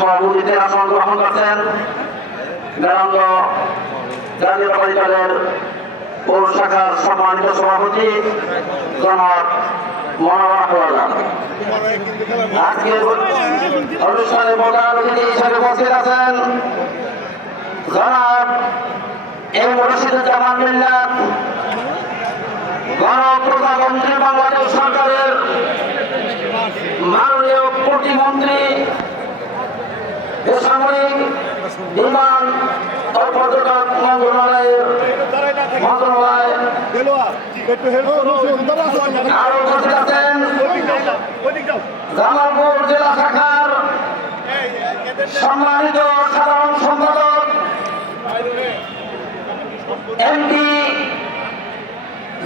সভাপতিতে আসন গ্রহণ করছেন মেরান্দ জাতীয়তাবাদী দলের পৌর শাখার সম্মানিত সভাপতি জনাব মনোয়ার হাওলাদার। আজকের অনুষ্ঠানে প্রধান অতিথি হিসেবে উপস্থিত আছেন জনাব এম রশিদুজ্জামান মিল্লাত, গণপ্রজাতন্ত্রী বাংলাদেশ সরকারের মাননীয় প্রতিমন্ত্রী, বেসামরিক বিমান ও পর্যটক মন্ত্রণালয় আরো উপস্থিত আছেন জামালপুর জেলা শাখার সম্মানিত সাধারণ সম্পাদক এমপি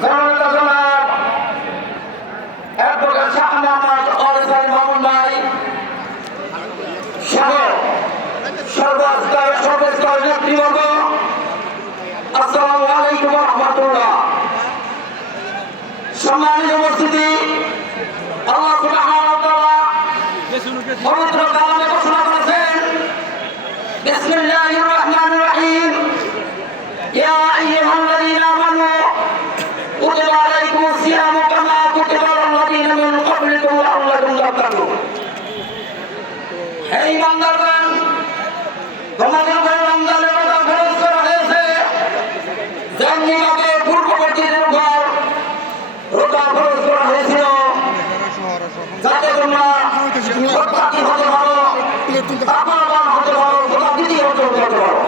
জননেতা জনাব অ্যাডভোকেট শাহ মোহাম্মদ ওয়ারিস মামুন ভাই সহ সর্বস্তরের নেতৃবর্গ, আসসালামু আলাইকুম ওয়া রাহমাতুল্লাহ। সম্মানিত উপস্থিতি, আল্লাহ সুবহানাহু ওয়া তাআলা পবিত্র কালামে ঘোষণা করেছেন, বিসমিল্লাহির রহমানির রহিম, ইয়া আইয়ুহাল্লাযীনা আমানু কুতিবা আলাইকুমুস সিয়ামু কামা কুতিবা আলাল্লাযীনা মিন ক্বাবলিকুম লাআল্লাকুম তাত্তাকুন। হে ঈমানদারগণ, তোমাদের উপর রমজানের রোজা ফরজ করা হয়েছে, যেমনিভাবে পূর্ববর্তীদের উপর রোজা ফরজ করা হয়েছিল, যাতে তোমরা সত্যাগ্রহী হতে পারো, তাকওয়াবান হতে পারো, খোদাভীতি অর্জন করতে পারো।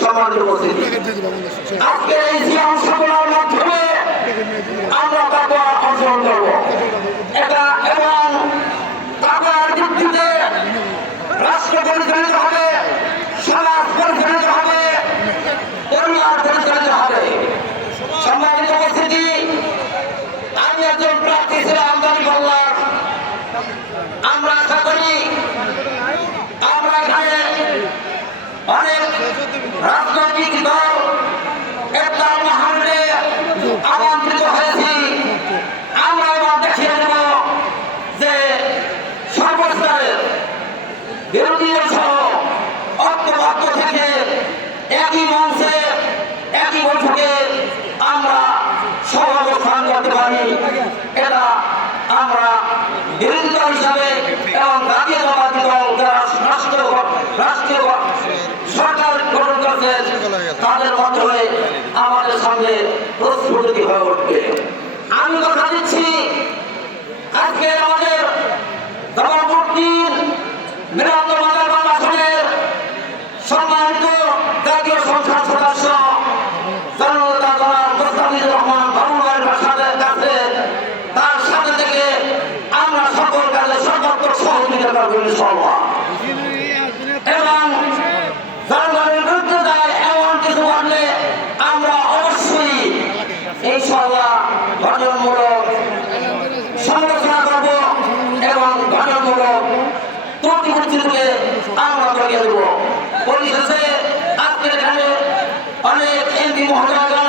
সম্মানিত উপস্থিতি, আজকের এই সিয়াম সাধনার মাধ্যমে আমরা তাকওয়া অর্জন করব। এটা এবং তাকওয়ার ভিত্তিতে রাষ্ট্র পরিচালিত হবে, সমাজ পরিচালিত হবে, পরিবার পরিচালিত হবে। সম্মানিত উপস্থিতি, আমি একজন প্রার্থী ছিলাম দাঁড়িপাল্লার। আমরা আশা করি আমরা এখানে অনেক রাজনৈতিক দল একটা মহানরে আমন্ত্রিত হয়েছি। আমরা এবার দেখিয়ে দেব যে সর্বস্তরের বিরোধী সহ ঐক্যবদ্ধ থেকে একই মঞ্চে একই বৈঠকে আমরা সহাবস্থান করতে পারি। এটা আমরা বিরোধী দল হিসাবে এবং জাতীয়তাবাদী দল যারা রাষ্ট্রীয় সরকার গঠন করছে তাদের মাধ্যমে আমাদের সঙ্গে প্রস্ফুটিত হয়ে উঠবে। আমি কথা দিচ্ছি, আজকে আমাদের জামালপুর ৩ মেরান্দ মাদারবাগ আসনের সম্মানিত জাতীয় সংসদ সদস্য জননেতা জনাব মোস্তাফিজুর রহমান মামুন ভাইয়ের কাছে তার সাথে থেকে আমরা সকল কাজে সর্বাত্মক সহযোগিতা করব ইনশাআল্লাহ। এবং জনগণের বিরুদ্ধে যায় এমন কিছু ঘটলে আমরা অবশ্যই ইনশাআল্লাহ গঠনমূলক সমালোচনা করব এবং গঠনমূলক প্রতিমূর্তিকে আমরা করিয়ে দেব। পরিশেষে আজকের এখানে অনেক এমপি মহোদয়গণ